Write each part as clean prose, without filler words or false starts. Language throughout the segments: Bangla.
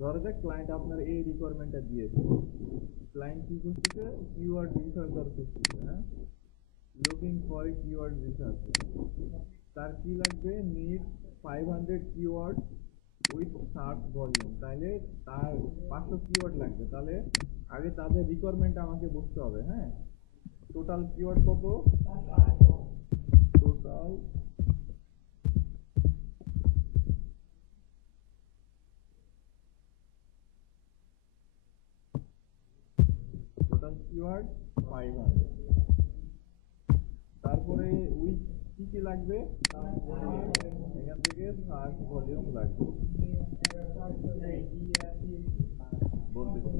ধরা যাক ক্লায়েন্ট আপনার এই রিকোয়ারমেন্টটা দিয়েছে, ক্লায়েন্ট কি করতেছে, কিওয়ার্ড রিসার্চার করতেছে, হ্যাঁ, looking for a keyword researcher. তার কি লাগবে, need 500 keyword with search volume, তাহলে তার 500 কিওয়ার্ড লাগবে। তাহলে আগে তাদের রিকোয়ারমেন্ট আমাকে বুঝতে হবে, হ্যাঁ। টোটাল কিওয়ার্ড কত, টোটাল কিওয়ার্ড 500। তারপরে উইথ কি কি লাগবে, এখান থেকে সার্চ ভলিউম লাগবে বলতেছি,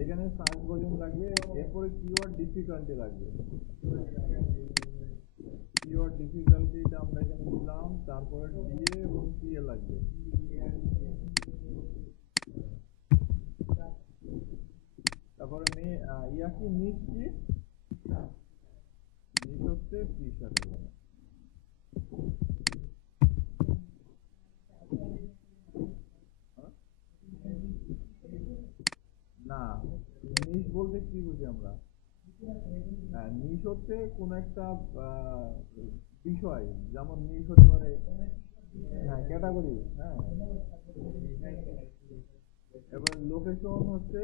এখানে সার্চ ভলিউম লাগবে। এরপরে কিওয়ার্ড ডিফিকাল্টি লাগবে, কিওয়ার্ড ডিফিকাল্টিটা আমরা এখানে দিলাম। তারপরে ডিএ এবং পিএ লাগবে। তারপরে ইয়া কি নিচ কি, নিচ হচ্ছে টি-শার্ট। না, নিশ বলতে কি বুঝি আমরা, হ্যাঁ, নিশ হচ্ছে কোন একটা বিষয়, যেমন নিশ হতে পারে, হ্যাঁ, ক্যাটাগরি, হ্যাঁ। এবার লোকেশন হচ্ছে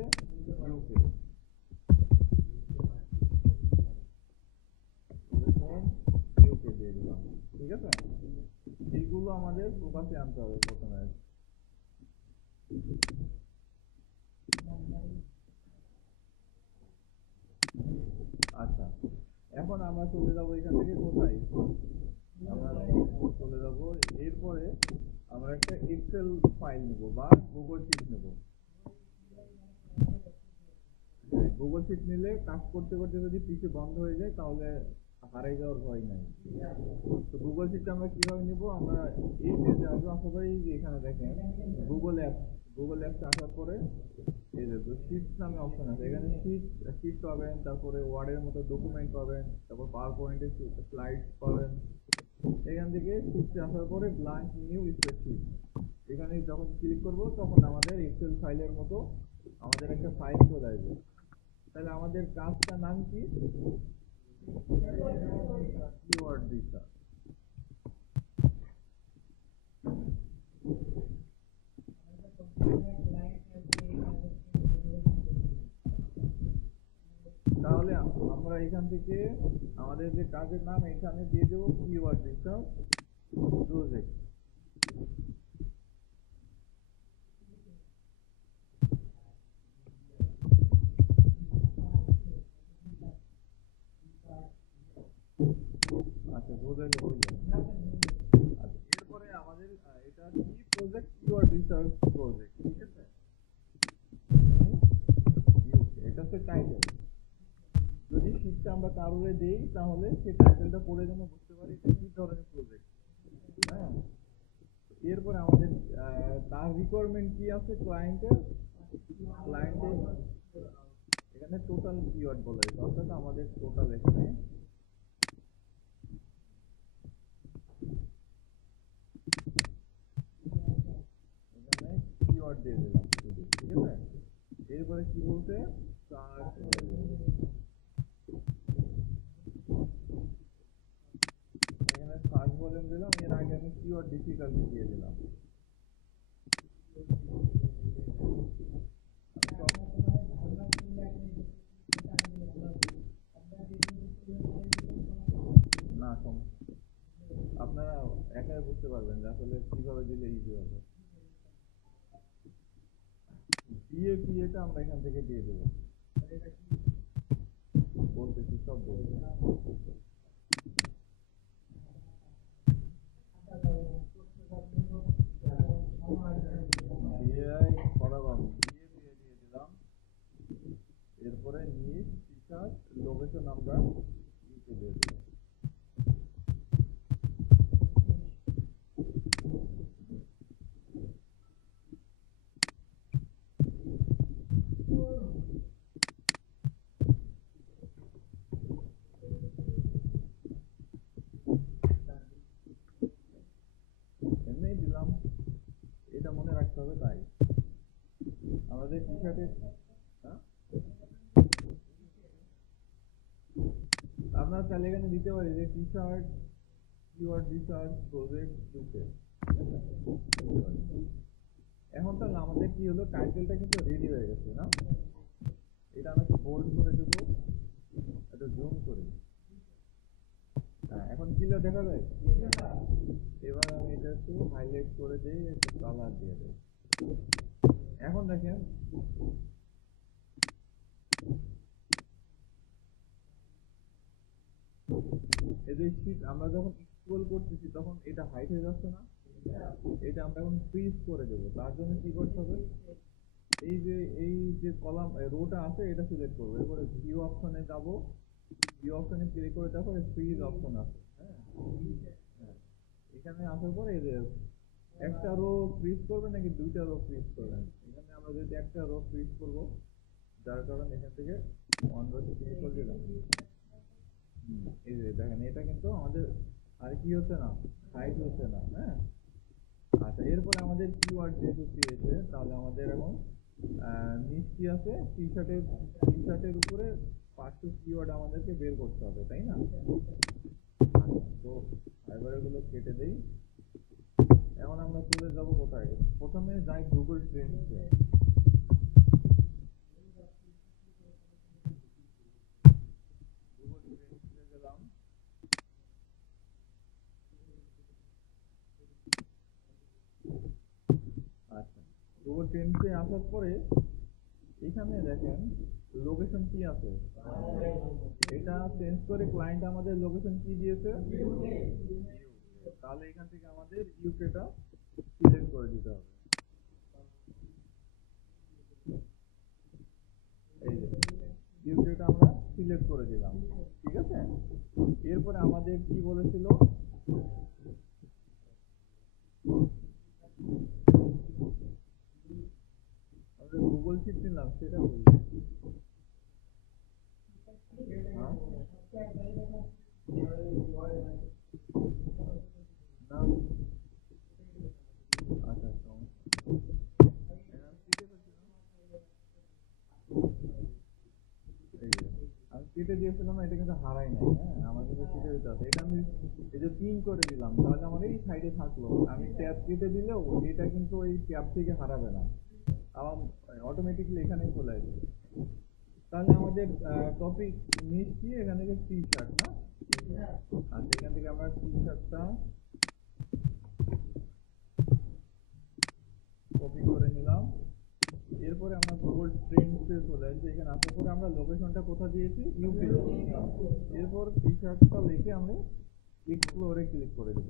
ইউকে, লোকেশন ইউকে দিয়ে দিলাম, ঠিক আছে। এইগুলো আমাদের ফোকাসে আনতে হবে প্রথমে। আচ্ছা, এখন আমরা চলে যাবো এখান থেকে কোথায়, আমরা চলে যাব, এরপরে আমরা একটা এক্সেল ফাইল নেব বা গুগল শিট নেব। গুগল শিট নিলে কাজ করতে করতে যদি পিসি বন্ধ হয়ে যায় তাহলে হারিয়ে যাওয়ার ভয় নাই। তো গুগল শিটটা আমরা কিভাবে নিব, আমরা এই পেজে আসবো, আশা করি যে এখানে দেখেন গুগল অ্যাপস আসার পরে এই যে শিটস নামে অপশন আছে, এখানে শিট পাবেন, তারপরে ওয়ার্ডের মতো ডকুমেন্ট পাবেন, তারপর পাওয়ার পয়েন্টের স্লাইডস পাবেন। এখান থেকে শিটসে আসার পরে ব্ল্যাঙ্ক নিউ স্প্রেডশিট, এখানে যখন ক্লিক করব তখন আমাদের এক্সেল ফাইলের মতো আমাদের একটা ফাইল চলে আসবে। তাহলে আমাদের কাজটার নাম কি, কিওয়ার্ড রিসার্চ। তাহলে আমরা এখান থেকে আমাদের যে কাজের নাম এখানে দিয়ে দেবো কিওয়ার্ড রিসার্চ প্রজেক্ট। আচ্ছা, বোঝাইলে বলবেন। আচ্ছা, এরপরে আমাদের এটা কি প্রজেক্ট, কিওয়ার্ড রিসার্চ প্রজেক্ট, ঠিক আছে। এটা হচ্ছে টাইটেল। যদি শিটটা আমরা কারোরে দেই তাহলে সেই টাইটেলটা পড়ে যেন বুঝতে পারি এটা কি ধরনের প্রজেক্ট, হ্যাঁ। এরপরে আমাদের তার রিকোয়ারমেন্ট কি আছে ক্লায়েন্টের, এখানে টোটাল কিওয়ার্ড বলা হয়েছে, অর্থাৎ আমাদের টোটাল এখানে কিওয়ার্ড দিয়ে দিলাম, ঠিক আছে। এরপরে কি বলতে, সার্চ এখানে সার্চ ভলিউম দিলাম, এর আগে আমি কিওয়ার্ড ডিফিকাল্টি দিয়ে দিলাম। না, আপনারা একাই বুঝতে পারবেন যে আসলে কিভাবে দিলে ইজি হবে। পিএটা আমরা এখান থেকে দিয়ে দেবো, বলতেছি সব বলবো। দিয়ে দিলাম। এরপরে নিচ টিচার্স লোকেশন আমরা নিচে দিয়ে দিলাম। এমনি দিলাম, এটা মনে রাখতে হবে তাই। আমাদের টি শার্টের, আমরা তাহলে এখানে দিতে পারি যে T shirt keyword research project UK. এখন তাহলে আমাদের কি হলো, টাইটেলটা কিন্তু রেডি হয়ে গেছে না? এটা আমি একটু বোল্ড করে দেবো, একটু জুম করে। হ্যাঁ, এখন ক্লিয়ার দেখা যায়। এবার আমি এটা একটু হাইলাইট করে দিই, একটু কালার দিয়ে দেই। এখন দেখেন এই যে শীট আমরা যখন স্ক্রল করতেছি তখন এটা হাইট হয়ে যাচ্ছে না? এটা আমরা এখন ফ্রিজ করে দেবো। তার জন্য কি করতে হবে, এই যে কলাম রোটা আছে এটা সিলেক্ট করবো, এরপরে ভিউ অপশনে যাব, ভিউ অপশনে ক্লিক করে তারপরে ফ্রিজ অপশন আছে। হ্যাঁ, হ্যাঁ, এখানে আসার পরে এই যে একটা রো ফ্রিজ করবেন নাকি দুইটা রো ফ্রিজ করবেন, এখানে আমরা যদি একটা রো ফ্রিজ করব, যার কারণে এখান থেকে অন রো ক্লিক করে দিলাম। এই যে দেখেন এটা কিন্তু আমাদের আর কি হচ্ছে না, হাইট হচ্ছে না। হ্যাঁ, আচ্ছা, এরপরে আমাদের কিওয়ার্ড যেহেতু পেয়েছে, তাহলে আমাদের এখন নিচ কি আছে, টি শার্টের উপরে 5টি কিওয়ার্ড আমাদেরকে বের করতে হবে, তাই না? তো এবার এগুলো কেটে দেই। এখন আমরা চলে যাব কোথায়, প্রথমে যাই গুগল ট্রেন্ডসে। গুগল ট্রেন্ডসে গেলাম। আচ্ছা, গুগল ট্রেন্ডসে আসার পরে এখানে দেখেন লোকেশন কি আছে, এটা চেঞ্জ করে ক্লায়েন্ট আমাদের লোকেশন কি দিয়েছে, তাহলে এখান থেকে আমাদের ইউকেটা সিলেক্ট করে দিতে হবে। এই যে ইউকেটা আমরা সিলেক্ট করে দিলাম, ঠিক আছে। এরপরে আমাদের কি বলেছিল, আমাদের গুগল শিট নিলাম সেটা বলি। হ্যাঁ, না, আচ্ছা, আমি কেটে দিয়েছিলাম না, এটা কিন্তু হারাই নাই। হ্যাঁ, আমার কিন্তু কেটে দিতে হবে, এটা আমি এই যে পিন করে দিলাম, তাহলে আমার এই সাইডে থাকলো। আমি ট্যাব কেটে দিলেও এটা কিন্তু ওই ট্যাব থেকে হারাবে না, আমার অটোমেটিকলি এখানেই চলে আসবে। তাহলে আমাদের টপিক নিচ্ছি এখান থেকে টি শার্ট না, আচ্ছা, এখান থেকে আমরা টি শার্টটা কপি করে নিলাম। এরপরে আমরা গুগল ট্রেন্ডসে চলে আসছি, এখানে আসার পরে আমরা লোকেশনটা কোথা দিয়েছি, ইউকে। এরপর টি শার্টটা লিখে আমরা এক্সপ্লোরে ক্লিক করে দেব।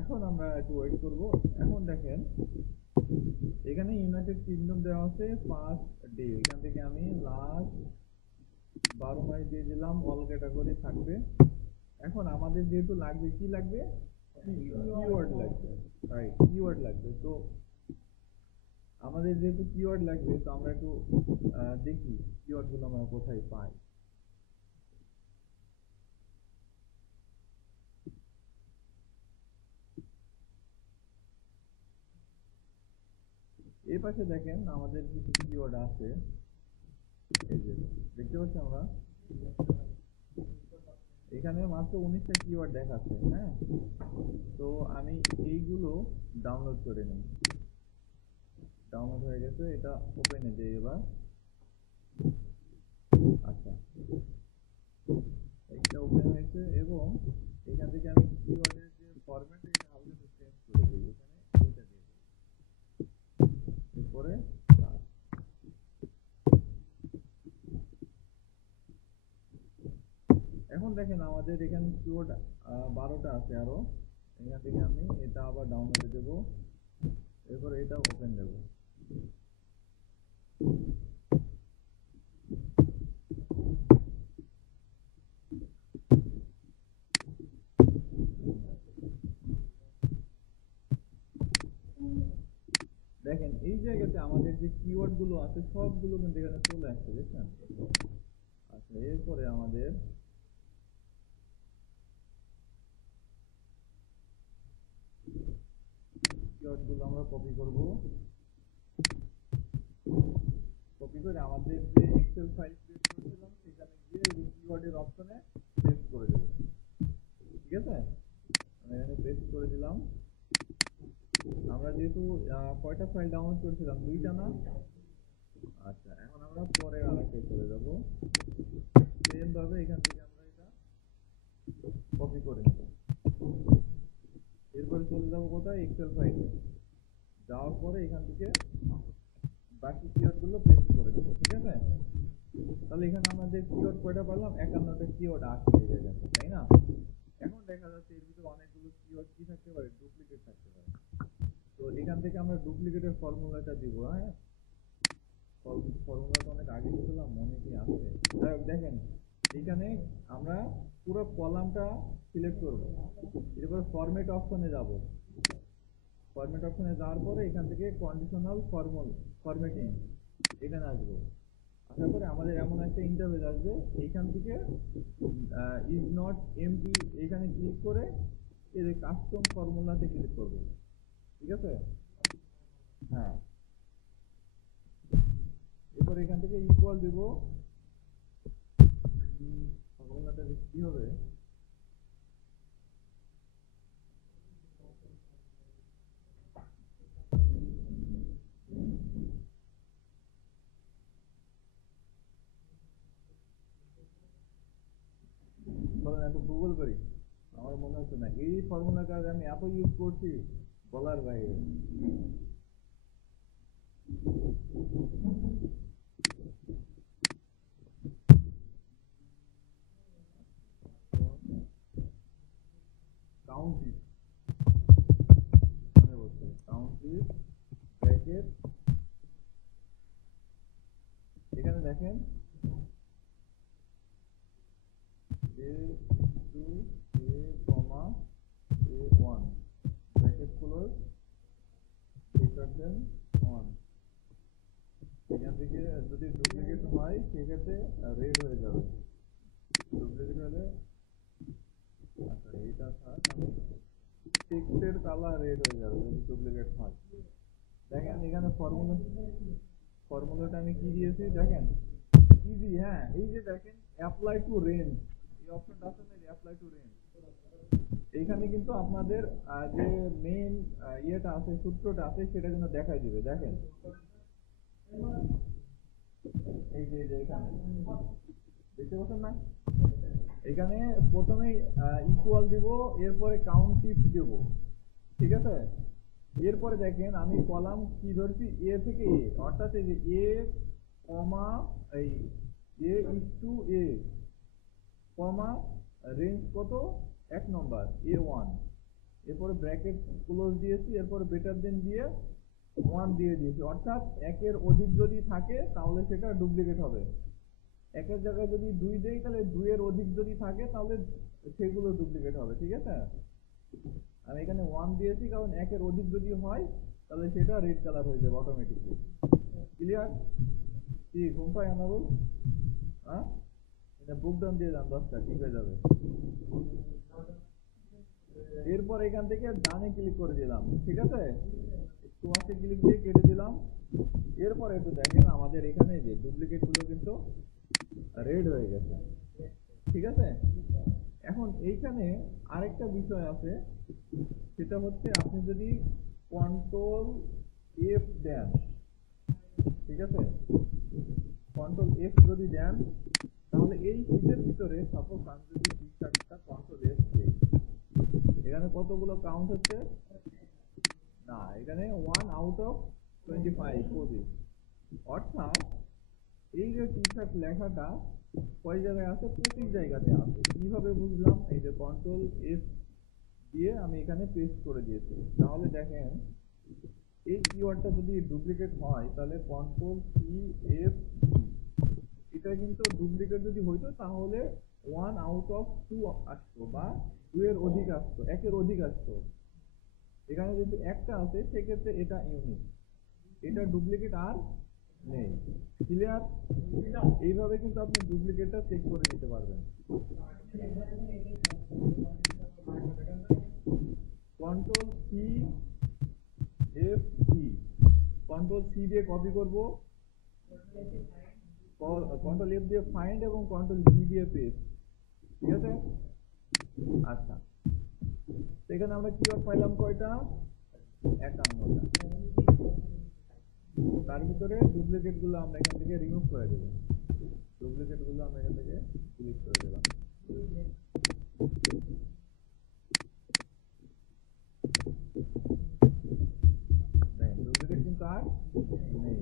এখন আমরা একটু ওয়েট করব। এখন দেখেন এখানে ইউনাইটেড কিংডম দেওয়া আছে ফার্স্ট ডে, এখান থেকে আমি লাস্ট 12 মাস দিয়ে দিলাম, অল ক্যাটাগরি থাকবে। এখন আমাদের যেহেতু লাগবে, কি লাগবে, কিওয়ার্ড লাগবে, রাইট, কিওয়ার্ড লাগবে। তো আমাদের যেহেতু কিওয়ার্ড লাগবে, তো আমরা একটু দেখি কিওয়ার্ড গুলো আমরা কোথায় পাই। এই পাশে দেখেন আমাদের কিছু কিওয়ার্ড আছে, এই যে দেখতে পাচ্ছি আমরা এখানে মাত্র 19টা কিওয়ার্ড দেখাচ্ছে। হ্যাঁ, তো আমি এইগুলো ডাউনলোড করে নিই। ডাউনলোড হয়ে গেছে, এটা ওপেনে দেই এবার। আচ্ছা, এটা ওপেন হয়েছে এবং এখান থেকে আমি কিওয়ার্ডের যে ফরম্যাট এটা হালকা চেঞ্জ করে দিই, এখানে এইটা দিয়ে দিই। এরপরে এখন দেখেন আমাদের এখানে কিওয়ার্ড 12টা আছে আরো। এখান থেকে আমি এটা আবার ডাউনলোডে দেব, এরপরে এটা ওপেন দেব। দেখেন এই জায়গাতে আমাদের যে কিওয়ার্ড গুলো আছে সবগুলো কিন্তু এখানে চলে আসছে, দেখছেন। আচ্ছা, এরপরে আমাদের কিওয়ার্ড গুলো আমরা কপি করব। করে আমাদের যে এক্সেল ফাইল ক্রিয়েট করেছিলাম সেখানে গিয়ে কিওয়ার্ডের অপশনে পেস্ট করে দেবো। ঠিক আছে, আমি এখানে পেস্ট করে দিলাম। আমরা যেহেতু কয়টা ফাইল ডাউনলোড করেছিলাম, 2টা না? আচ্ছা, এখন আমরা পরে আরেকটাই চলে যাব। সেম ভাবে এখান থেকে আমরা এটা কপি করে নেব। এরপরে চলে যাবো কোথায়, এক্সেল ফাইলে। যাওয়ার পরে এখান থেকে বাকি কিওয়ার্ড গুলো পেস্ট করে দেবো। ঠিক আছে, তাহলে এখানে আমাদের কিওয়ার্ড কয়টা পেলাম, 51টা কিওয়ার্ড আসছে এই জায়গায়, তাই না? এখন দেখা যাচ্ছে এর ভিতরে অনেকগুলো কিওয়ার্ড কি থাকতে পারে, ডুপ্লিকেট থাকতে পারে। তো এখান থেকে আমরা ডুপ্লিকেটের ফর্মুলাটা দিব। হ্যাঁ, ফর্মুলাটা অনেক আগে দিয়েছিলাম, মনে কি আছে? যাই হোক, দেখেন এখানে আমরা পুরো কলামটা সিলেক্ট করব, এরপর ফরম্যাট অপশনে যাব। ফরম্যাট অপশনে যাওয়ার পরে এখান থেকে কন্ডিশনাল ফরম্যাটিং এখানে আসবো। আসার পরে আমাদের এমন একটা ইন্টারফেস আসবে, এইখান থেকে ইজ নট এমপি এখানে ক্লিক করে এই যে কাস্টম ফর্মুলাতে ক্লিক করব। ঠিক আছে, হ্যাঁ, এরপর এখান থেকে ইকুয়াল দেব। ফর্মুলাটা কি হবে, একটু গুগল করি, আমার মনে হচ্ছে না এই ফর্মুলাটা আমি এত ইউজ করছি বলার বাইরে। কাউন্টিস মনে পড়ছে, কাউন্টিস ব্র্যাকেট, এখানে দেখেন A2 A, A1 bracket close greater than 1। এখান থেকে যদি ডুপ্লিকেট হয় সেক্ষেত্রে রেড হয়ে যাবে। ডুপ্লিকেট হলে আচ্ছা এইটা থাক, আমি টেক্সটের কালার রেড হয়ে যাবে যদি ডুপ্লিকেট হয়। দেখেন এখানে ফর্মুলাটা আমি কি দিয়েছি দেখেন, ইজি। হ্যাঁ, এই যে দেখেন অ্যাপ্লাই টু রেঞ্জ, এই অপশনটা আছে না, অ্যাপ্লাই টু রেঞ্জ। এইখানে কিন্তু আপনাদের যে মেইন ইয়েটা আছে, সূত্রটা আছে, সেটা কিন্তু দেখাই দিবে। দেখেন এই যে এখানে দেখতে পাচ্ছেন না, এখানে প্রথমেই ইকুয়াল দিব, এরপরে কাউন্টিস দেব। ঠিক আছে, এরপরে দেখেন আমি কলাম কি ধরছি, এ থেকে এ, অর্থাৎ এই যে এ কমা এই A is two A comma range কত, 1 নম্বর A1, এরপরে ব্র্যাকেট ক্লোজ দিয়েছি, এরপরে বেটার দেন দিয়ে 1 দিয়ে দিয়েছি। অর্থাৎ একের অধিক যদি থাকে তাহলে সেটা ডুপ্লিকেট হবে। একের জায়গায় যদি 2 দেই তাহলে 2 এর অধিক যদি থাকে তাহলে সেগুলো ডুপ্লিকেট হবে। ঠিক আছে, আমি এখানে 1 দিয়েছি কারণ একের অধিক যদি হয় তাহলে সেটা রেড কালার হয়ে যাবে অটোমেটিকলি। ক্লিয়ার? কি ঘুম পায় আনারুল? হ্যাঁ, এটা বুক ডাউন দিয়ে যান 10টা, ঠিক হয়ে যাবে। এরপর এখান থেকে ডানে ক্লিক করে দিলাম। ঠিক আছে, তোমাকে ক্লিক দিয়ে কেটে দিলাম। এরপর একটু দেখেন আমাদের এখানে যে ডুপ্লিকেট গুলো কিন্তু রেড হয়ে গেছে। ঠিক আছে, এখন এইখানে আরেকটা বিষয় আছে, সেটা হচ্ছে আপনি যদি কন্ট্রোল এফ দেন, ঠিক আছে, কন্ট্রোল এফ যদি দেন তাহলে এই শীটের ভিতরে সাপোজ আমি যদি ঠিকঠাকটা কন্ট্রোল এফ দিই, এখানে কতগুলো কাউন্ট হচ্ছে না, এখানে 1 আউট অফ 25 পজিটিভ। অর্থাৎ এই যে ঠিকঠাক লেখাটা কয় জায়গায় আছে, 25 জায়গাতে আছে। কিভাবে বুঝলাম, এই যে কন্ট্রোল এফ দিয়ে আমি এখানে পেস্ট করে দিয়েছি। তাহলে দেখেন এই কিওয়ার্ডটা যদি ডুপ্লিকেট হয় তাহলে কন্ট্রোল সি এফ, এটা কিন্তু ডুপ্লিকেট যদি হইতো তাহলে 1 আউট অফ 2 আসতো, বা 2 এর অধিক আসতো, 1 এর অধিক আসতো। এখানে যদি একটা আছে সেক্ষেত্রে এটা ইউনিক, এটা ডুপ্লিকেট আর নেই। ক্লিয়ার? এইভাবে কিন্তু আপনি ডুপ্লিকেটটা চেক করে নিতে পারবেন। Control C F C, control C দিয়ে কপি করব, কন্ট্রোল এফ দিয়ে ফাইন্ড এবং কন্ট্রোল ভি দিয়ে পেস্ট, ঠিক আছে। আচ্ছা, এখানে আমরা কিওয়ার্ড পাইলাম কয়টা, 51টা। তার ভিতরে ডুপ্লিকেট গুলো আমরা এখান থেকে রিমুভ করে দেবো, ডুপ্লিকেট গুলো আমরা এখান থেকে ডিলিট করে দিলাম। ডুপ্লিকেট কিন্তু আর নেই,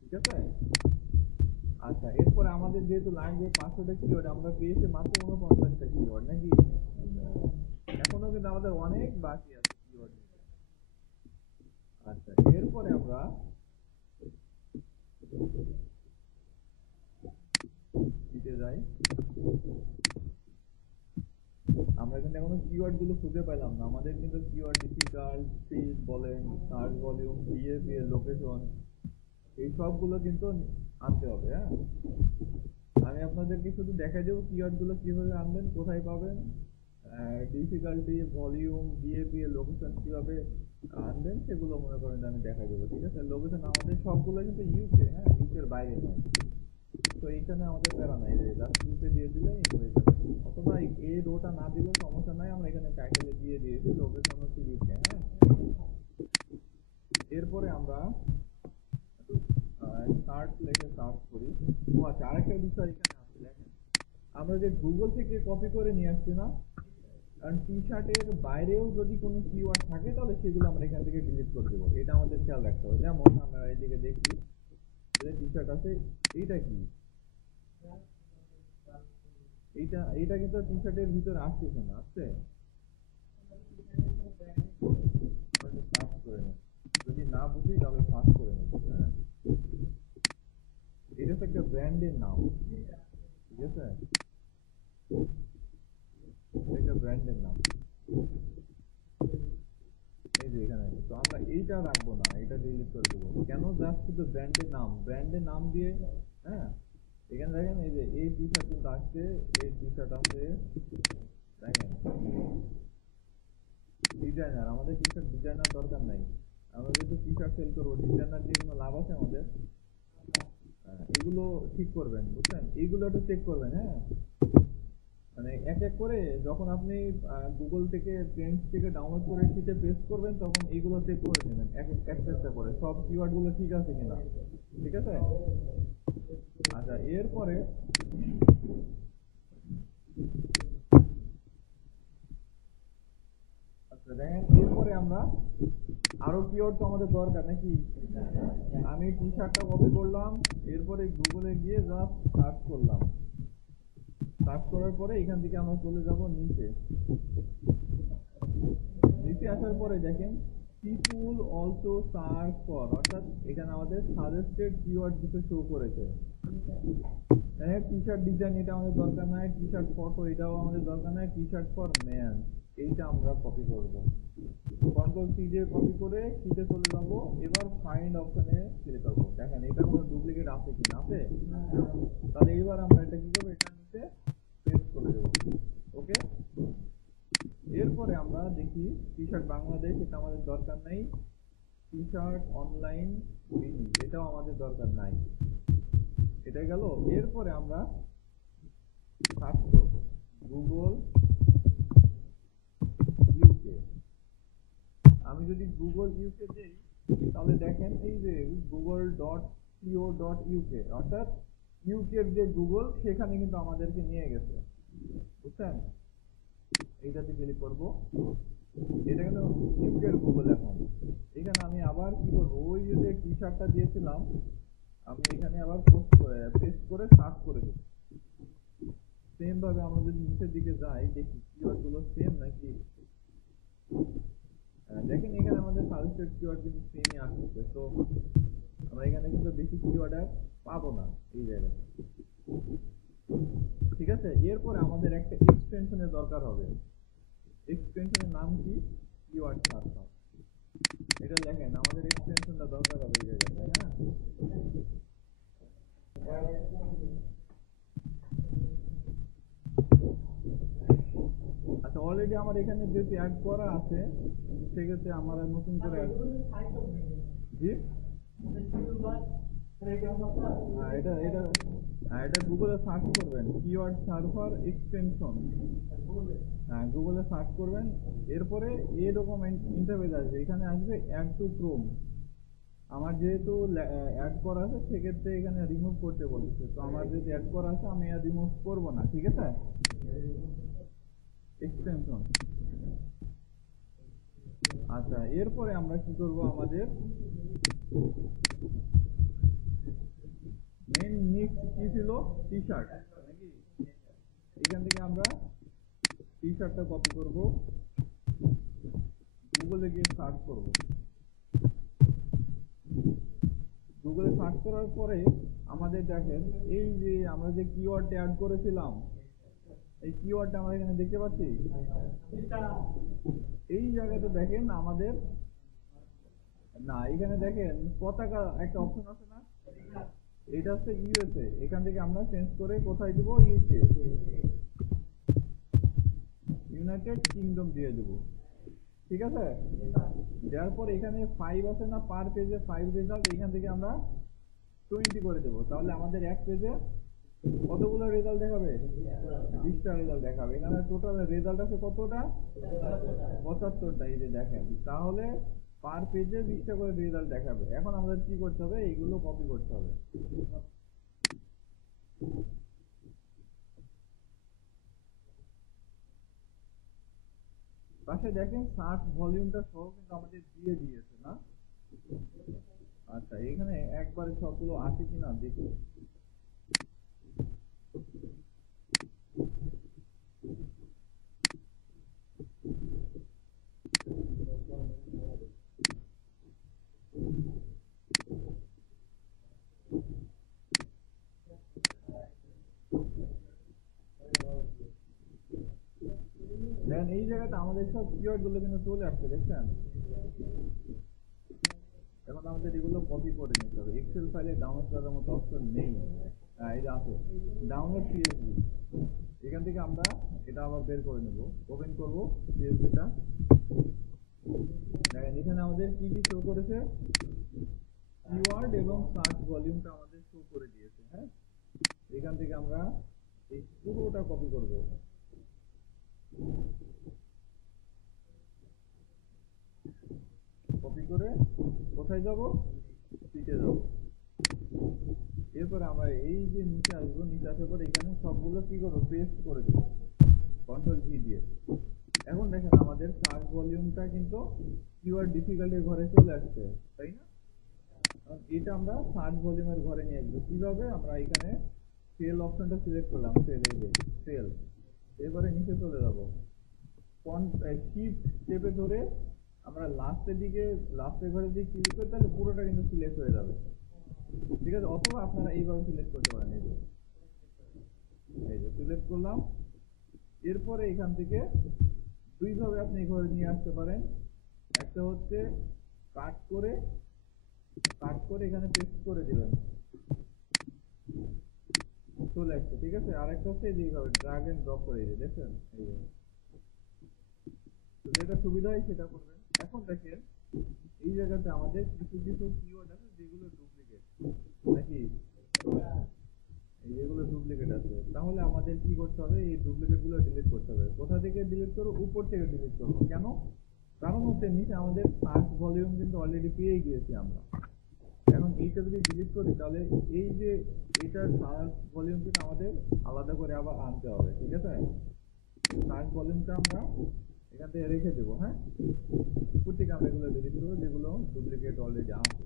ঠিক আছে। আচ্ছা, এরপরে আমাদের যেহেতু লাগবে 500টা কিওয়ার্ড, আমরা পেয়েছি মাত্র 49টা কিওয়ার্ড নাকি, এখনো কিন্তু আমাদের অনেক বাকি আছে কিওয়ার্ড। আচ্ছা, এরপরে আমরা যাই, আমরা কিন্তু এখনো কিওয়ার্ড গুলো খুঁজে পেলাম না। আমাদের কিন্তু কিওয়ার্ড ডিফিকাল্ট, স্পিড বলেন, সার্চ ভলিউম, বিহেভিয়ার, লোকেশন, এই সবগুলো কিন্তু আনতে হবে। হ্যাঁ, আমি আপনাদেরকে শুধু দেখাই দেবো কিওয়ার্ড গুলো কিভাবে আনবেন, কোথায় পাবেন, ডিফিকাল্টি, ভলিউম, বিহেভিয়ার, লোকেশন কিভাবে আনবেন সেগুলো মনে করেন আমি দেখাই দেবো, ঠিক আছে। লোকেশন আমাদের সবগুলো কিন্তু ইউকে, হ্যাঁ, ইউকের বাইরে নয়, তো এইখানে আমাদের প্যারা নাই, জাস্ট ইউকে দিয়ে দিলে হয়ে যাবে। অথবা এই রোটা না দিলে সমস্যা নাই, আমরা এখানে টাইটেলে দিয়ে দিয়েছি লোকেশন হচ্ছে ইউকে। হ্যাঁ, এরপরে আমরা সার্চ লিখে সার্চ করি। ও আচ্ছা, আরেকটা বিষয় এখানে আছে, দেখেন আমরা যে গুগল থেকে কপি করে নিয়ে আসছি না, কারণ টি শার্টের বাইরেও যদি কোনো কিওয়ার্ড থাকে তাহলে সেগুলো আমরা এখান থেকে ডিলিট করে দেবো, এটা আমাদের খেয়াল রাখতে হবে। যেমন আমরা এইদিকে দেখি টি শার্ট আছে, এইটা কি, এইটা কিন্তু টি শার্টের ভিতরে আসতেছে না, আসছে, সার্চ করে নেব, যদি না বুঝি তাহলে সার্চ করে নেব। হ্যাঁ, এটা হচ্ছে একটা ব্র্যান্ডের নাম, ঠিক আছে, একটা ব্র্যান্ডের নাম, এই যে এখানে। তো আমরা এইটা রাখবো না, এটা ডিলিট করে দেবো। কেন, জাস্ট শুধু ব্র্যান্ডের নাম দিয়ে। হ্যাঁ, এখানে দেখেন এই যে এই টি শার্ট কিন্তু আসছে, এই টি শার্ট আছে, দেখেন ডিজাইনার, আমাদের টি শার্ট ডিজাইনার দরকার নাই, আমরা যেহেতু টি শার্ট সেল করবো, ডিজাইনার দিয়ে কোনো লাভ আছে আমাদের। এগুলো ঠিক করবেন, বুঝছেন, এইগুলো একটু চেক করবেন। হ্যাঁ, মানে এক এক করে যখন আপনি গুগল থেকে ট্রেন্ডস থেকে ডাউনলোড করে শীটে পেস্ট করবেন, তখন এইগুলো চেক করে নেবেন একটা করে, সব কিওয়ার্ড গুলো ঠিক আছে কিনা, ঠিক আছে। আচ্ছা, এরপরে আচ্ছা দেখেন, এরপরে আমরা আরো কিওয়ার্ড তো আমাদের দরকার নাকি। আমি টি শার্টটা কপি করলাম, এরপরে গুগলে গিয়ে জাস্ট সার্চ করলাম, সার্চ করার পরে এখান থেকে আমরা চলে যাব নিচে। নিচে আসার পরে দেখেন পিপুল অলসো সার্চ ফর, অর্থাৎ এখানে আমাদের সাজেস্টেড কিওয়ার্ড কিছু শো করেছে। হ্যাঁ, টি শার্ট ডিজাইন এটা আমাদের দরকার নাই, টি শার্ট ফটো এটাও আমাদের দরকার নাই, টি শার্ট ফর ম্যান এইটা আমরা কপি করব। কন্ট্রোল সি দিয়ে কপি করে শীটে চলে যাব, এবার ফাইন্ড অপশনে সিলেক্ট করব। দেখেন এটা কোনো ডুপ্লিকেট আছে কিনা, আছে, তাহলে এবার আমরা এটা কি করব, এটা নিচে পেস্ট করে দেব। ওকে, এরপরে আমরা দেখি টি শার্ট বাংলাদেশ, এটা আমাদের দরকার নাই, টি শার্ট অনলাইন মিনি এটাও আমাদের দরকার নাই, এটা গেল। এরপরে আমরা সার্চ করব গুগল ইউকে। আমি যদি গুগল ইউকে দেই তাহলে দেখেন এই যে google.co.uk, অর্থাৎ ইউকের যে গুগল সেখানে কিন্তু আমাদেরকে নিয়ে গেছে, বুঝছেন। এইটাতে ক্লিক করব, এটা কিন্তু ইউকের গুগল। এখন এখানে আমি আবার কি করবো, ওই যে টি শার্টটা দিয়েছিলাম আমি এখানে আবার পেস্ট করে সার্চ করে দেব। সেম ভাবে আমরা যদি নিচের দিকে যাই, দেখি কিওয়ার্ড গুলো সেম নাকি। দেখেন এখানে আমাদের সাজেস্টেড কিওয়ার্ড কিন্তু সেমই আসছে, তো আমরা এখানে কিন্তু বেশি কিওয়ার্ড পাবো না এই জায়গাতে, ঠিক আছে। এরপরে আমাদের একটা এক্সটেনশনের দরকার হবে, এক্সটেনশনের নাম কি, কিওয়ার্ড সার্চার। এটা দেখেন আমাদের এক্সটেনশনটা দরকার হবে এই জায়গায়। হ্যাঁ, আচ্ছা, অলরেডি আমার এখানে যেহেতু অ্যাড করা আছে সেক্ষেত্রে আমার নতুন করে জি এটা এটা এটা গুগলে সার্চ করবেন কিওয়ার্ড সার্ভার এক্সটেনশন। হ্যাঁ, গুগলে সার্চ করবেন, এরপরে এরকম ইন্টারফেস আসবে, এখানে আসবে অ্যাড টু ক্রোম। আমার যেহেতু অ্যাড করা আছে সেক্ষেত্রে এখানে রিমুভ করতে বলছে, তো আমার যেহেতু অ্যাড করা আছে আমি আর রিমুভ করবো না, ঠিক আছে। এক্সটেনশন। আচ্ছা, এরপরে আমরা কি করব, আমাদের মেন নিড কি ছিল, টি শার্ট নাকি। এখান থেকে আমরা টি শার্টটা কপি করব, গুগলে গিয়ে সার্চ করব। গুগলে সার্চ করার পরে আমাদের দেখেন এই যে আমরা যে কিওয়ার্ডটা অ্যাড করেছিলাম, এই কিওয়ার্ডটা আমরা এখানে দেখতে পাচ্ছি। এই জায়গাতে দেখেন আমাদের, না এখানে দেখেন পতাকা একটা অপশন আছে না, এটা হচ্ছে ইউএসএ। এখান থেকে আমরা চেঞ্জ করে কোথায় দিব, ইউকে, ইউনাইটেড কিংডম দিয়ে দেব, ঠিক আছে। দেওয়ার পর এখানে 5 আছে না, পার পেজে 5 রেজাল্ট, এখান থেকে আমরা 20 করে দেবো। তাহলে আমাদের এক পেজে কতগুলো রেজাল্ট দেখাবে, 20টা রেজাল্ট দেখাবে। এখানে টোটাল রেজাল্ট আছে কতটা, 75টা। এই যে দেখেন, তাহলে পার পেজে 20টা করে রেজাল্ট দেখাবে। এখন আমাদের কি করতে হবে, এইগুলো কপি করতে হবে। পাশে দেখেন সার্চ ভলিউমটা সহ কিন্তু আমাদের দিয়ে দিয়েছে না। আচ্ছা, এখানে একবারে সবগুলো আছে কিনা দেখি। দেখেন এই জায়গাতে আমাদের সব কিওয়ার্ড গুলো কিন্তু চলে আসছে, দেখছেন। এখন আমাদের এগুলো কপি করে নিতে হবে। এক্সেল ফাইলে ডাউনলোড করার মতো অপশন নেই, এই যে আছে ডাউনলোড পিএসডি। এখান থেকে আমরা এটা আবার বের করে নেব, ওপেন করব পিএসডিটা। দেখেন এখানে আমাদের কি কি শো করেছে, কিওয়ার্ড এবং সার্চ ভলিউমটা আমাদের শো করে দিয়েছে। হ্যাঁ, এখান থেকে আমরা এই পুরোটা কপি করব। কপি করে কোথায় যাব, শিটে যাব। এরপরে আমরা এই যে নিচে আসবো, নিচে আসার পর এখানে সবগুলো কি করবো, পেস্ট করে দেবো কন্ট্রোল ভি দিয়ে। এখন দেখেন আমাদের সার্চ ভলিউমটা কিন্তু কিওয়ার্ড ডিফিকাল্টির ঘরে চলে আসছে, তাই না। এটা আমরা সার্চ ভলিউমের ঘরে নিয়ে আসবো কিভাবে, আমরা এখানে সেল অপশনটা সিলেক্ট করলাম, সেল, এই যে সেল। এবারে নিচে চলে যাব, শিফট চেপে ধরে আমরা লাস্টের দিকে, লাস্টের ঘরের দিকে ক্লিক করে, তাহলে পুরোটা কিন্তু সিলেক্ট হয়ে যাবে, ঠিক আছে। অথবা আপনারা এইভাবে সিলেক্ট করতে পারেন, এই যে সিলেক্ট করলাম। এরপরে এখান থেকে দুইভাবে আপনি ঘরে নিয়ে আসতে পারেন। একটা হচ্ছে কাট করে এখানে পেস্ট করে দিবেন, চলে আসছে, ঠিক আছে। আরেকটা হচ্ছে যেভাবে ড্রাগ এন্ড ড্রপ করে দিয়ে, দেখছেন, এই যে যেটা সুবিধা হয় সেটা করবেন। এখন দেখেন এই জায়গাতে আমাদের কিছু কিছু কিওয়ার্ড আছে যেগুলো ডুপ্লিকেট, নাকি এগুলো ডুপ্লিকেট আছে। তাহলে আমাদের কি করতে হবে, এই ডুপ্লিকেট গুলো ডিলিট করতে হবে। কোথা থেকে ডিলিট করবো, উপর থেকে ডিলিট করবো। কেন, কারণ হচ্ছে নিচে আমাদের সার্চ ভলিউম কিন্তু অলরেডি পেয়ে গিয়েছি আমরা। এখন এইটা যদি ডিলিট করি তাহলে এই যে এটার সার্চ ভলিউম কিন্তু আমাদের আলাদা করে আবার আনতে হবে, ঠিক আছে। সার্চ ভলিউমটা আমরা এখান থেকে রেখে দেবো। হ্যাঁ, উপর থেকে আমরা এগুলো ডিলিট করবো যেগুলো ডুপ্লিকেট অলরেডি আছে।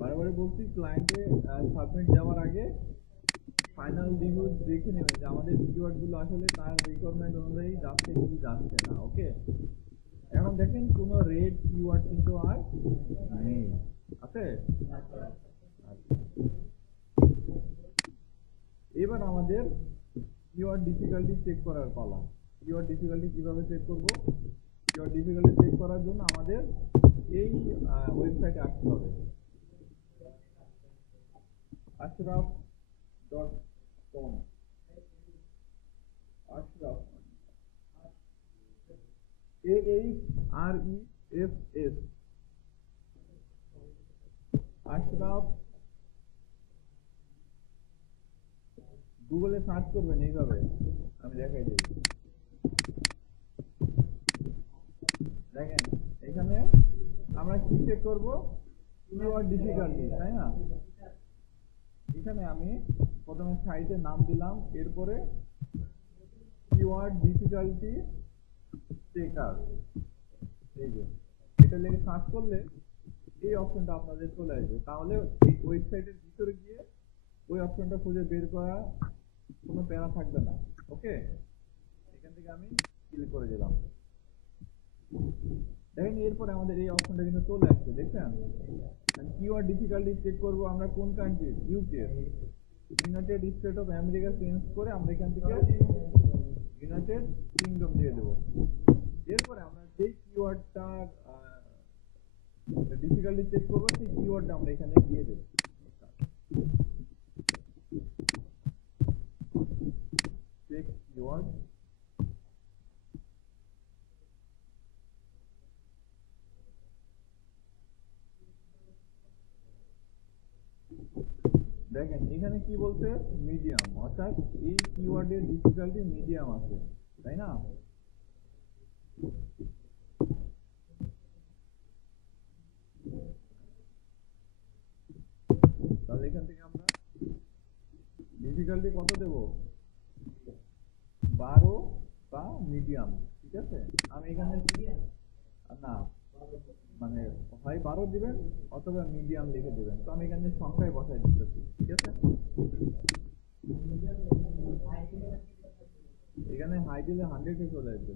বারবার বলছি, ক্লায়েন্টে সাবমিট দেওয়ার আগে ফাইনাল রিভিউ দেখে নেবেন যে আমাদের কিওয়ার্ড গুলো আসলে তার রিকোয়ারমেন্ট অনুযায়ী যাচ্ছে কি যাচ্ছে না। ওকে, এখন দেখেন কোনো রেড কিওয়ার্ড কিন্তু আর নেই, আছে। এবার আমাদের কিওয়ার্ড ডিফিকাল্টি চেক করার পালা। কিওয়ার্ড ডিফিকাল্টি কিভাবে চেক করব, কিওয়ার্ড ডিফিকাল্টি চেক করার জন্য আমাদের এই ওয়েবসাইটে আসতে হবে, ashraf.com। আশরাফ, AHREFS, আশরাফ। গুগলে সার্চ করবেন এইভাবে, আমি দেখাই দিই। দেখেন এখানে আমরা কি চেক করব, কিওয়ার্ড ডিফিকাল্টি, তাই না? এখানে আমি প্রথমে সাইটের নাম দিলাম, এরপরে কিওয়ার্ড ডিফিকাল্টি চেকার, এই যে এটা লিখে সার্চ করলে এই অপশনটা আপনাদের চলে আসবে। তাহলে এই ওয়েবসাইটের ভিতরে গিয়ে ওই অপশনটা খুঁজে বের করা কোনো প্যারা থাকবে না। ওকে, এখান থেকে আমি ক্লিক করে দিলাম। দেখেন এরপরে আমাদের এই অপশনটা কিন্তু চলে আসছে, দেখছেন? কিওয়ার্ড ডিফিকাল্টি চেক করব আমরা কোন country, UK, United state of America change করে আমরা এখান থেকে ইউনাইটেড কিংডম দিয়ে দেবো। এরপরে আমরা যেই কিওয়ার্ডটা ডিফিকাল্টি চেক করবো সেই কিওয়ার্ডটা আমরা এখানে দিয়ে দেবো। চেক কিওয়ার্ড, দেখেন এখানে কি বলছে, মিডিয়াম, অর্থাৎ এই কিওয়ার্ডের ডিফিকাল্টি মিডিয়াম আছে, তাই না? তাহলে এখান থেকে আমরা ডিফিকাল্টি কত দেব, 12 বা মিডিয়াম, ঠিক আছে? আমি এখানে না, মানে হয় 12 দিবেন অথবা মিডিয়াম লিখে দিবেন। তো আমি এখানে সংখ্যায় বসাই দিতেছি, ঠিক আছে? এখানে হাই দিলে 100 এ চলে আসবে,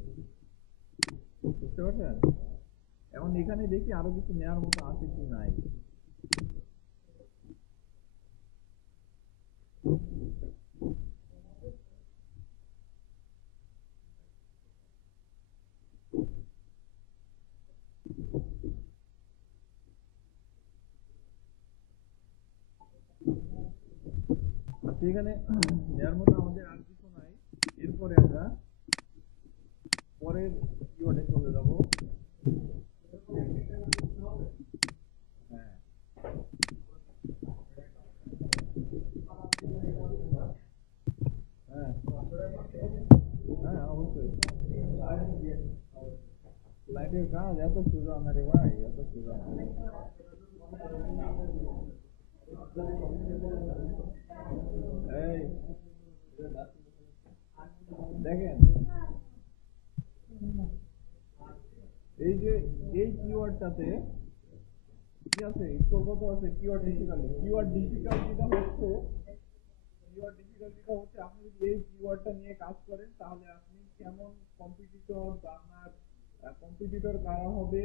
বুঝতে পারছেন? এখন এখানে দেখি আরো কিছু নেওয়ার মতো আছে কি নাই। এখানে নেওয়ার মতো আমাদের আর কিছু নাই। এরপরে আমরা পরের কিওয়ার্ডে চলে যাব। হ্যাঁ, হ্যাঁ, হ্যাঁ, অবশ্যই। লাইটের কাজ এত সোজা না রে ভাই, এত সোজা না। এই দেখেন, এই যে এই কিওয়ার্ডটাতে কি আছে, স্কোর কত আছে, কিওয়ার্ড ডিফিকাল্টি। কিওয়ার্ড ডিফিকাল্টিটা হচ্ছে আপনি যদি এই কিওয়ার্ডটা নিয়ে কাজ করেন তাহলে আপনি কেমন কম্পিটিটর বা আপনার কম্পিটিটর কারা হবে,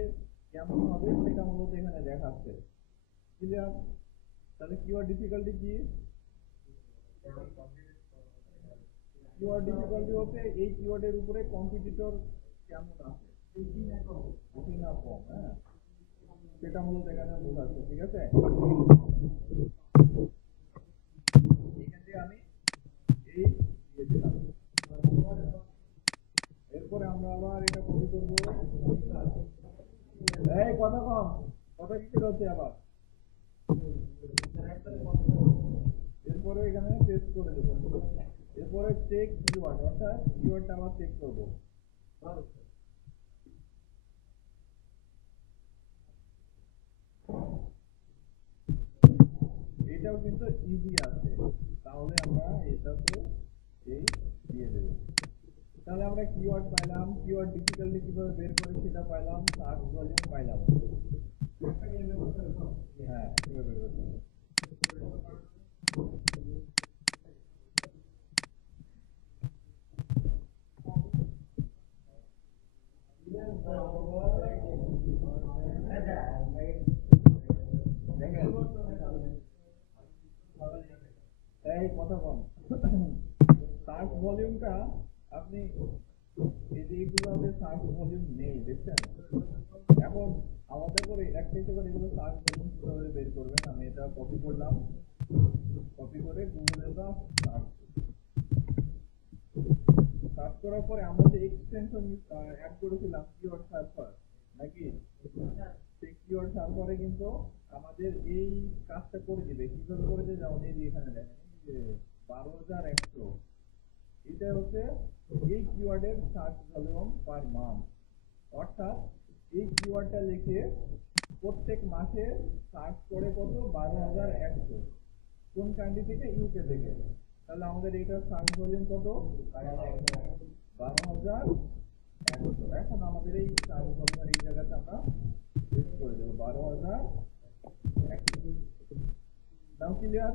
কেমন হবে সেটা মূলত এখানে দেখাচ্ছে। ক্লিয়ার? তাহলে কিওয়ার্ড ডিফিকাল্টি কি? কিওয়ার্ড ডিফিকাল্টি হচ্ছে এই কিওয়ার্ডের উপরে কম্পিটিটর কেমন আছে, বেশি না কম, হ্যাঁ, সেটা মূলত এখানে বোঝাচ্ছে, ঠিক আছে? এখান থেকে আমি এই দিয়ে দিলাম। এরপরে আমরা আবার এটা কপি করবো। এই কথা কম, কথা কিসের হচ্ছে আবার। এরপরে এখানে পেস্ট করে দেবো। এরপরে চেক কিওয়ার্ড, অর্থাৎ কিওয়ার্ডটা আবার চেক করবো। এটাও কিন্তু ইজি আছে, তাহলে আমরা এটাতে এই দিয়ে দেবো। তাহলে আমরা কিওয়ার্ড পাইলাম, কিওয়ার্ড ডিফিকাল্টি কিভাবে বের করে সেটা পাইলাম, সার্চ ভলিউম পাইলাম। হ্যাঁ, কিভাবে বের করতে হবে। দেখেন এই কথা কম, সার্চ ভলিউমটা আপনি এই যে এইগুলোতে সার্চ ভলিউম নেই, দেখছেন? এখন আমাদের করে একটা একটা করে এগুলো সার্চ ভলিউম কিভাবে বের করবেন, আমি এটা কপি করলাম, কপি করে গুগলে সার্চ করার করার পরে আমরা যে এক্সটেনশন অ্যাড করেছিলাম কিওয়ার্ড সার্ভার নাকি, সেই কিওয়ার্ড সার্ভারে কিন্তু আমাদের এই কাজটা করে দিবে। কিভাবে করে দিবে, যেমন এই যে এখানে দেখেন যে 12,100, এটা হচ্ছে এই কিওয়ার্ডের সার্চ ভলিউম পার মান্থ। অর্থাৎ এই কিওয়ার্ডটা লিখে প্রত্যেক মাসে সার্চ করে কত, 12,100। কোন কান্ট্রি থেকে? ইউকে থেকে। তাহলে আমাদের এইটার সার্চ ভলিউম কত, 12,100। এখন আমাদের এই সার্চ ভলিউমের এই জায়গাতে আমরা পেস্ট করে দেবো 12,100। নাও ক্লিয়ার?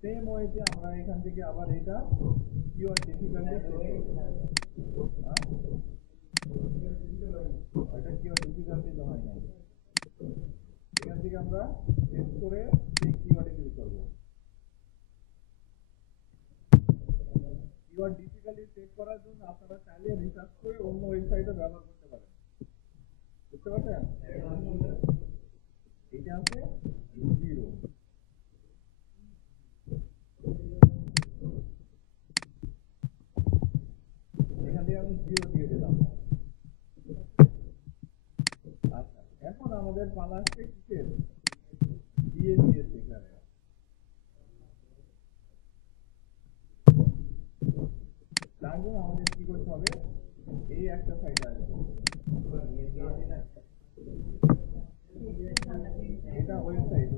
সেম ওয়েতে আমরা এখান থেকে আবার এটা কিওয়ার্ড ডিফিকাল্টি সেট করব। এটা কিওয়ার্ড ডিফিকাল্টি তো হয় না, এখান থেকে আমরা সেট করে সেই কিওয়ার্ডে ক্লিক করব। কিওয়ার্ড ডিফিকাল্টি সেট করার জন্য আপনারা চাইলে রিসার্চ করে অন্য ওয়েবসাইটে ব্যবহার করতে পারেন। বুঝতে পারছেন? এটা আছে 0। এখান থেকে আমি 0 দিয়ে দিলাম। আচ্ছা, এখন আমাদের পালা আসছে কিসের? ডিএবিএস। এখানে তার জন্য আমাদের কি করতে হবে, এই একটা সাইট আসবে, এটা ওয়েবসাইট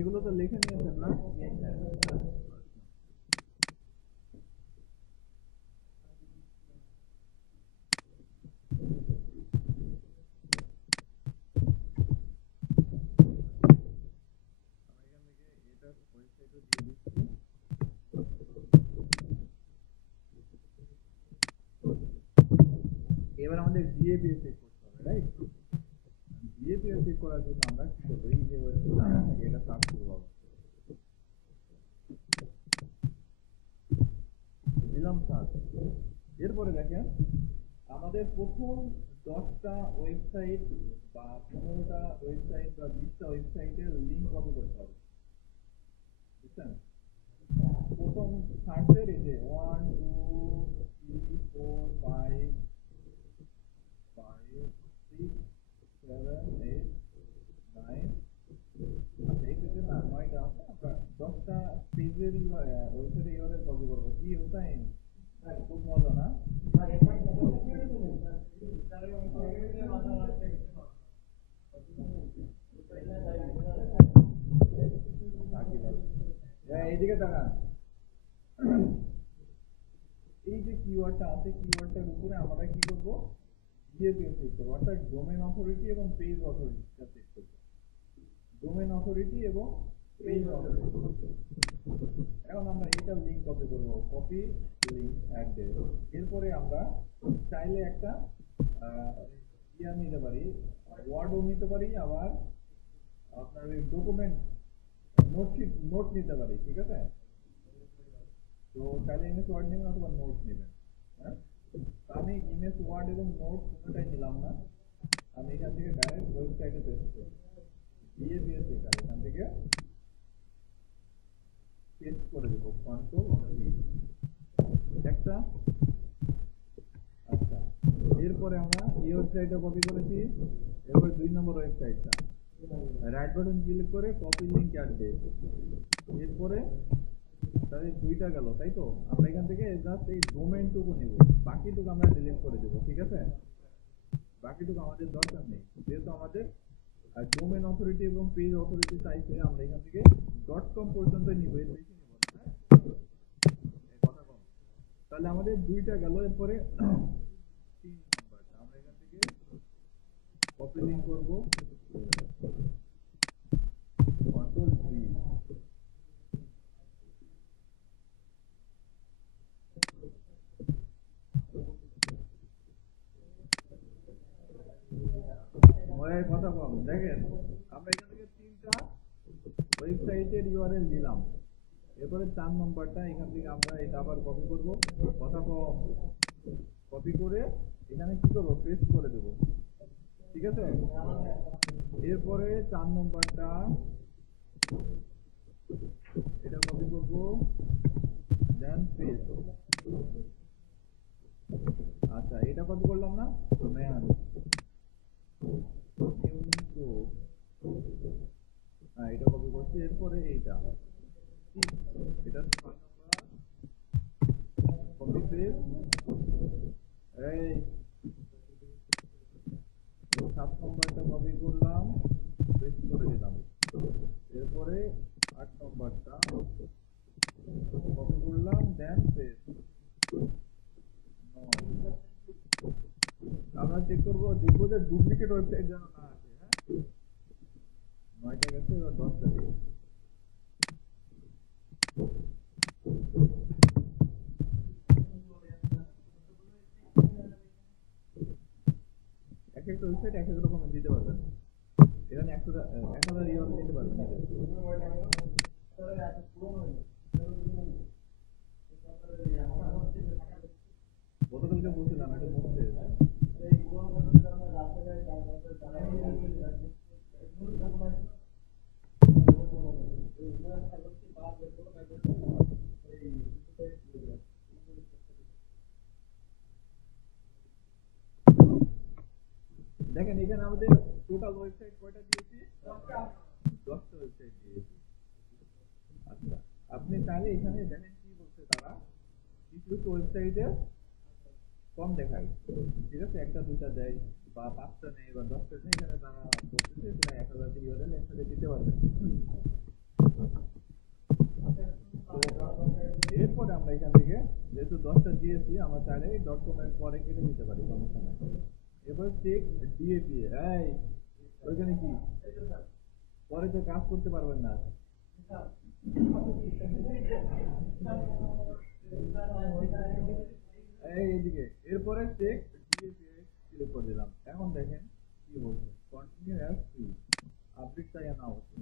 এগুলো তো লিখে নিয়েছেন না? এবার আমাদের ডিএপিএস চেক করতে হবে, রাইট? ডিএপিএস চেক করার জন্য আমরা কি করবো, এই যে এটা সার্চ করবো, দিলাম সার্চ। এরপরে দেখেন আমাদের প্রথম 10টা ওয়েবসাইট বা 15টা ওয়েবসাইট বা 20টা ওয়েবসাইটের লিঙ্ক কপি করতে হবে। বুঝছেন? প্রথম সার্চের এই যে 1 2 3 4 5 5 6 7 8 9, আচ্ছা এই পেজে না 9টা আছে, আমরা 10টা পেজের ওয়েবসাইটে এইভাবে কপি করবো। কি হোসাইন, খুব মজা না? এইদিকে তাকান, এই যে কিওয়ার্ডটা আছে, কিওয়ার্ডটার উপরে আমরা কি করব, ডিএপিএস সেট করব। অর্থাৎ ডোমেইন অথরিটি এবং পেজ অথরিটিটা সেট করব। ডোমেইন অথরিটি এবং পেজ অথরিটি। এখন আমরা এটার লিঙ্ক কপি করব, কপি লিঙ্ক অ্যাড্রেস। এরপরে আমরা চাইলে একটা ইয়ার নিতে পারি, ওয়ার্ডও নিতে পারি, আবার আপনার ওই ডকুমেন্ট নোট নিতে পারি, ঠিক আছে? তো চাইলে ইমেজ ওয়ার্ড নেবেন অথবা নোট নেবেন। হ্যাঁ, আমি ইমেজ ওয়ার্ড এবং নোট কোনোটাই নিলাম না, আমি এখান থেকে ডাইরেক্ট ওয়েবসাইটে পেস্ট করব। ডিএপিএস এখান থেকে পেস্ট করে দেবো, কন্ট্রোল একটা। আচ্ছা, এরপরে আমরা এই ওয়েবসাইটে কপি করেছি। এরপর 2 নম্বর ওয়েবসাইটটা রাইট বাটন ক্লিক করে কপি লিংক অ্যাড্রেস। এরপরে তাদের 2টা গেল, তাই তো? আমরা এখান থেকে জাস্ট এই ডোমেইনটুকু নেব, বাকিটুকু আমরা ডিলিট করে দেবো, ঠিক আছে? বাকিটুকু আমাদের দরকার নেই, যেহেতু আমাদের ডোমেইন অথরিটি এবং পেজ অথরিটি চাইছে, আমরা এখান থেকে .com পর্যন্ত নিব, এর বেশি নিব না। কথা কম। তাহলে আমাদের 2টা গেল। এরপরে 3 নাম্বারটা আমরা এখান থেকে কপি লিংক করব, কন্ট্রোল ভি। ময়ের কথা কম দেখেন, আমরা এখান থেকে 3টা ওয়েবসাইটের ইউআরএল দিলাম। এরপরে 4 নম্বরটা এখান থেকে আমরা এটা আবার কপি করব, কথা কম, কপি করে এখানে কি করব, পেস্ট করে দেব। ঠিক আছে, এরপরে 4 নম্বরটা এটা কপি করব, দেন পেস্ট। আচ্ছা, এটা কপি করলাম না, ম্যান ইউনিকো, হ্যাঁ এটা কপি করছি। এরপরে এইটা এটা 6 নাম্বার কপি পেস্ট, এই 7 নম্বরটা কপি করলাম, পেস্ট করে দিলাম। এরপরে 8 নম্বরটা কপি করলাম, দেন পেস্ট। আমরা চেক করবো, দেখবো যে ডুপ্লিকেট ওয়েবসাইট যেন না আসে। হ্যাঁ, 9টা গেছে, এবার 10টা দিয়ে এক একটা ওয়েবসাইট এক এক রকম দিতে পারবেন। এখানে 1000 ইউআরএল দিতে পারবেন। গতকালকে বলছিলাম এটা বলতে দেখেন, এখানে আমাদের টোটাল ওয়েবসাইট কয়টা দিয়েছি? 10টা ওয়েবসাইট দিয়েছি। আচ্ছা, আপনি চাইলে এখানে দেখেন কি বলছে তারা, কিছু কিছু ওয়েবসাইটে কম দেখায়। ঠিক আছে, 1টা 2টা দেয়, বা 5টা নেই, বা 10টা নেই। এখানে তারা বলতেছে প্রায় 1000 ইউআরএল একসাথে দিতে পারবে। এরপরে আমরা এখান থেকে যেহেতু 10টা দিয়েছি, আমরা চাইলে .com এর পরে কেটে দিতে পারি, সমস্যা নাই। এরপরে চেক ডিএপি, এই ওইখানে কি পরে তো কাজ করতে পারবেন না। এইদিকে এরপরে চেক ডিএপি সিলেক্ট করে দিলাম। এখন দেখেন কি বলছে, কন্টিনিউ অ্যাজ ফ্রি, আপডেট চাই না হচ্ছে।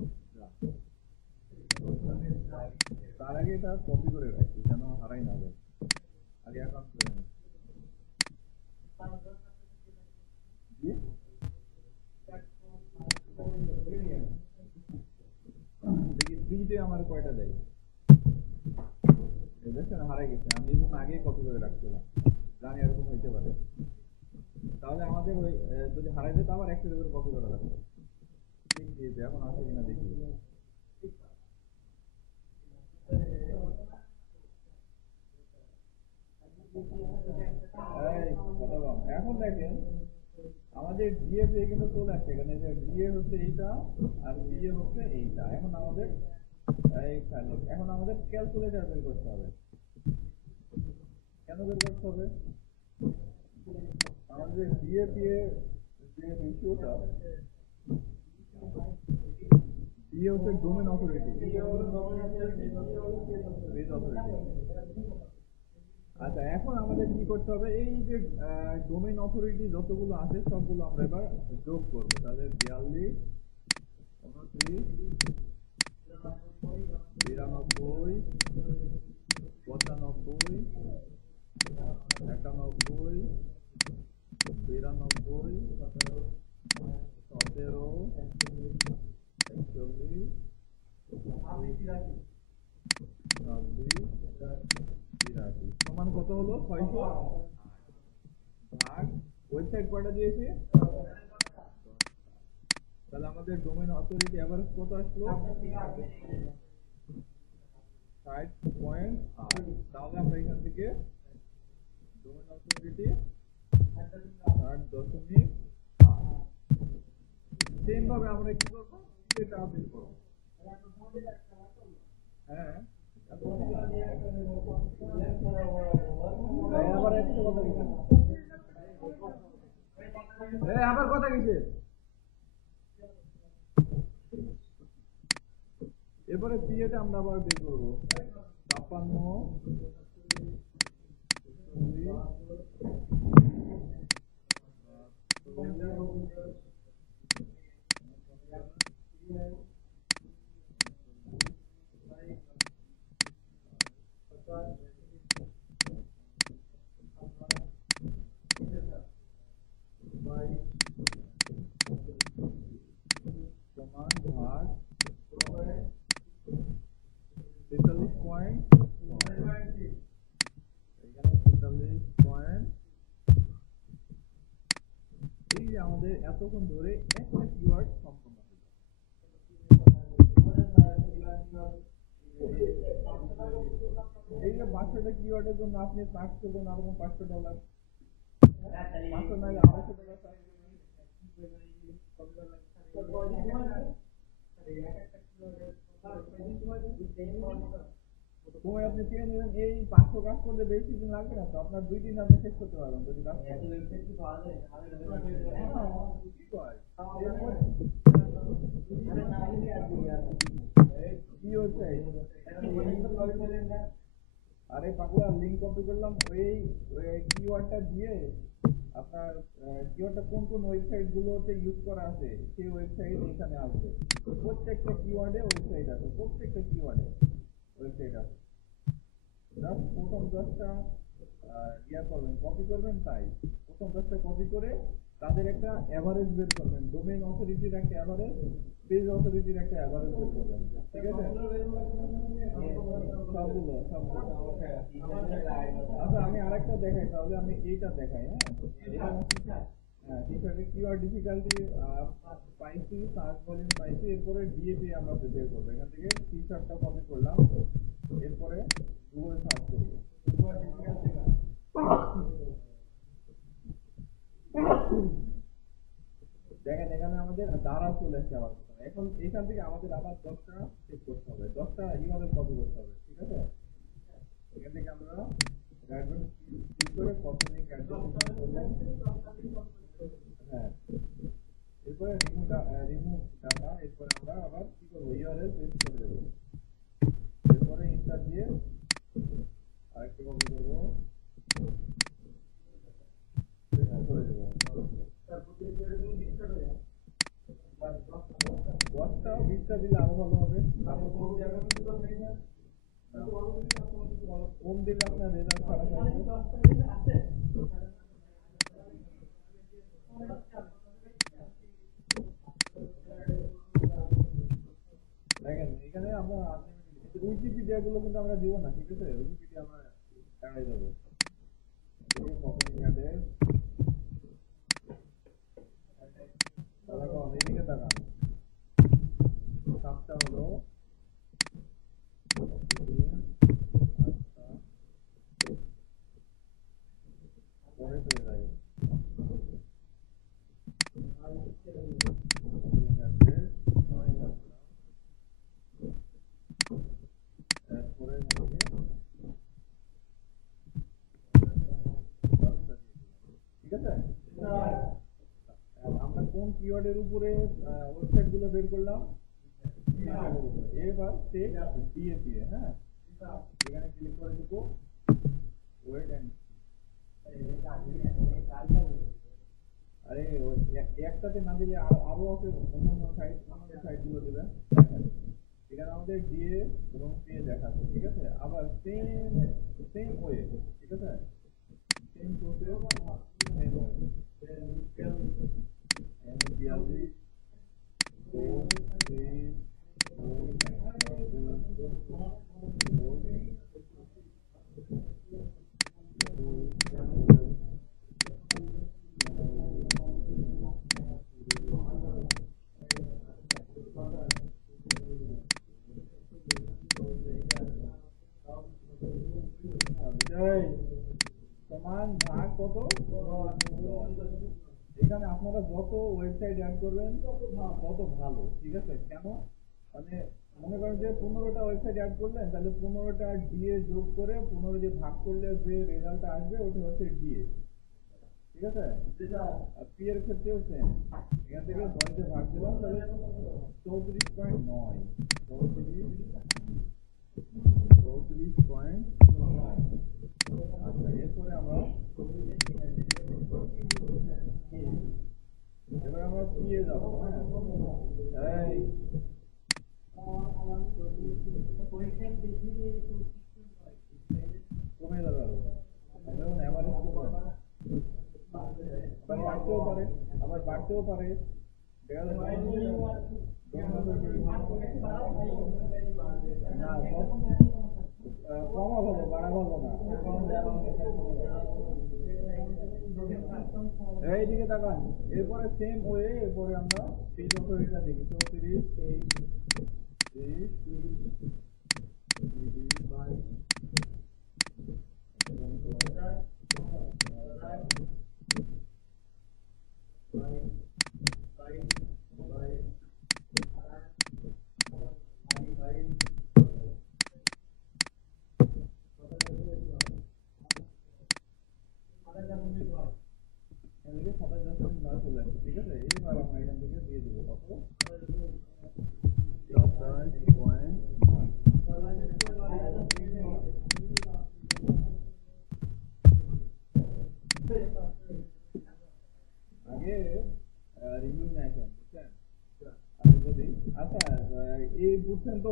তার আগে এটা কপি করে রাখছি যেন হারাই না যায়। আগে অ্যাকাউন্ট করে নিই। দেখি ফ্রিতে আমার কয়টা দেয়, দেখছেন হারাই গেছে। আমি এই জন্য আগেই কপি করে রাখছিলাম, জানি এরকম হইতে পারে। তাহলে আমাদের যদি হারাই যায়, তো আবার একটা করে কপি করা লাগবে। ঠিক দিয়েছে, এখন আছে কিনা দেখি। এখন দেখেন আমাদের ডিএ কিন্তু চলে আসছে এখানে, যে ডিএ হচ্ছে এইটা আর বিএ হচ্ছে এইটা। এখন আমাদের এখন আমাদের ক্যালকুলেটর বের করতে হবে। কেন বের করতে হবে? আমাদের ডিএ যে রেশিওটা, ডিএ হচ্ছে ডোমেন অথরিটি, আচ্ছা এখন আমাদের কি করতে হবে, এই যে ডোমেইন অথরিটি যতগুলো আছে সবগুলো আমরা এবার যোগ করবো। তাহলে 42, 29, 92, 95, 91, 92, 17, 41, সমান কত হলো? 600 ভাগ ওয়েবসাইট কয়টা দিয়েছি? তাহলে আমাদের ডোমেইন অথরিটি এভারেজ কত আসলো? 60.8। তাহলে আমরা এখান থেকে ডোমেইন অথরিটি 60.8। সেম ভাবে আমরা কি করবো, এটা আপডেট করবো। হ্যাঁ, আবার একটা কথা কিসের, আবার কথা কিসের? এরপরে পিএতে আমরা আবার বের করবো 56 সমান ভাগ 43 পয়েন্ট, এখানে 43 পয়েন্ট। এই যে আমাদের এতক্ষণ ধরে একটা কিওয়ার্ড সম্পূর্ণ হলো। এই যে 500টা কিওয়ার্ডের জন্য আপনি চার্জ করবেন আরো $500, 500 নাহলে $250 চার্জ করবেন। সময় আপনি পেয়ে নেবেন। এই 500 কাজ করতে বেশি দিন লাগবে না তো, আপনার 2 দিন আপনি শেষ করতে পারবেন যদি কাজ করেন। কি কয়? কি ওয়েবসাইট? আরে পাগলা, লিংক কপি করলাম, এই কিওয়ার্ডটা দিয়ে আপনার কিওয়ার্ডটা কোন কোন ওয়েবসাইট গুলোতে ইউজ করা আছে সেই ওয়েবসাইট এখানে আসবে। প্রত্যেকটা কিওয়ার্ডে ওয়েবসাইট আছে, প্রত্যেকটা কিওয়ার্ডে ওয়েবসাইট আছে। জাস্ট প্রথম 10টা ইয়া করবেন, কপি করবেন। তাই প্রথম 10টা কপি করে তাদের একটা অ্যাভারেজ বের করবেন, ডোমেইন অথরিটির একটা অ্যাভারেজ, পেজ অথরিটির একটা অ্যাভারেজ বের করবেন। ঠিক আছে? সবগুলো। আচ্ছা, আমি আরেকটা দেখাই, তাহলে আমি এইটা দেখাই। হ্যাঁ, টি-শার্টের কিওয়ার্ড ডিফিকাল্টি পাইছি, সার্চ ভলিউম পাইছি, এরপরে ডিএপি আমরা বের করবো। এখান থেকে টি-শার্টটা কপি করলাম, এরপরে গুগলে সার্চ করবো। দেখেন এখানে আমাদের দ্বারা চলে আসছে আমার। এখন এখান থেকে আমাদের আবার 10টা চেক করতে হবে, 10টা ইউআরএল কপি করতে হবে। ঠিক আছে? এখান থেকে আমরা অ্যাড্রেস ক্লিক করে কপি লিংক অ্যাড্রেস করলাম। হ্যাঁ, এরপরে রিমুভ ডাটা, এরপরে আমরা আবার কি করবো, ইউআরএল পেস্ট করে দেবো। এরপরে ইন্টার দিয়ে আরেকটা কপি করবো, করে দেবো। 10টা 20টা দিলে আরো ভালো হবে। কোন দিলে আপনার রেজাল্ট খারাপ হবে? দেখেন এখানে আমরা উইকিপিডিয়া গুলো কিন্তু আমরা দিব না। ঠিক আছে? উইকিপিডিয়া আমরা এড়াই যাবো। এদিকে তাকান, 7টা হলো, পরে চলে যাই। ঠিক আছে? আমরা কোন কিওয়ার্ডের উপরে ওয়েবসাইট গুলো বের করলাম? এবার চেক ডিএপি। হ্যাঁ, এখানে ক্লিক করে দেবো, ওয়েট এন্ড আরে একটাতে না দিলে আরো আছে অন্যান্য সাইট গুলো দেবেন। এখানে আমাদের ডিএ এবং পে দেখাচ্ছে। ঠিক আছে? আবার সেম ওয়ে। ঠিক আছে? Same process, same way. সমান ভাগ কত? এখানে আপনারা যত ওয়েবসাইট অ্যাড করবেন তত ভালো। ঠিক আছে? কেন? মানে মনে করেন যে 15টা ওয়েবসাইট অ্যাড করলেন, তাহলে 15টা ডিএ যোগ করে 15 দিয়ে ভাগ করলে যে রেজাল্টটা আসবে ওটা হচ্ছে ডিএ। ঠিক আছে? আর পি এর ক্ষেত্রেও সেম, এখান থেকে 10 দিয়ে ভাগ দিলাম তাহলে 34.9, 34.9। আচ্ছা, এরপরে আমরা এবার আমরা পি এ যাবো। হ্যাঁ, এই কমে যাবে আরো, আমরা এখন অ্যাভারেজ করবো, আবার বাড়তেও পারে, আবার বাড়তেও পারে, দেখা যাচ্ছে না কমা ভালো, বাড়া ভালো না। এইদিকে তাকান, এরপরে সেম ওয়ে, এরপরে আমরা এই যতটা দেখি 34, 30, এদিকে 27.9 চলে আসছে। ঠিক আছে, এইবার আমরা এখান থেকে দিয়ে দেবো কত, 27.9। আগে রিভিউ নেয় এখন, বুঝছেন? আগে যদি আচ্ছা এই বুঝছেন তো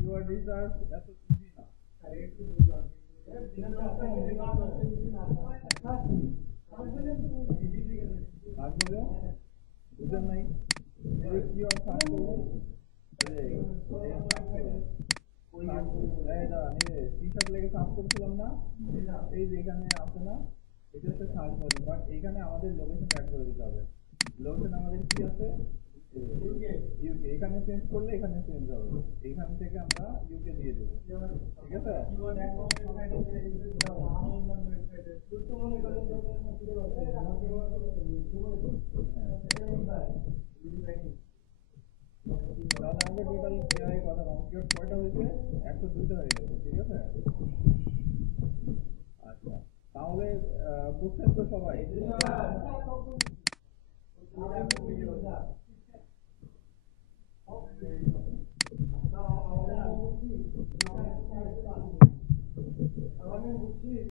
কিওয়ার্ড রিসার্চ এত ইজি না। ভাগ বলে বুঝেন নাই, কিওয়ার্ড সার্চ করবেন, টি-শার্ট লেগে সার্চ করছিলাম না, এই যে এখানে আছে না, এটা হচ্ছে সার্চ বডি, বাট এখানে আমাদের লোকেশন অ্যাড করে দিতে হবে। লোকেশন আমাদের কি আছে, ইউকে, এখানে চেঞ্জ করলে এখানে চেঞ্জ হবে, এখান থেকে আমরা ইউকে দিয়ে দেবো। ঠিক আছে, তাহলে আমাদের টোটাল কথা কমপ্লিট কয়টা হয়েছে, 102টা হয়ে গেছে। ঠিক আছে, আচ্ছা তাহলে বুঝছেন তো সবাই?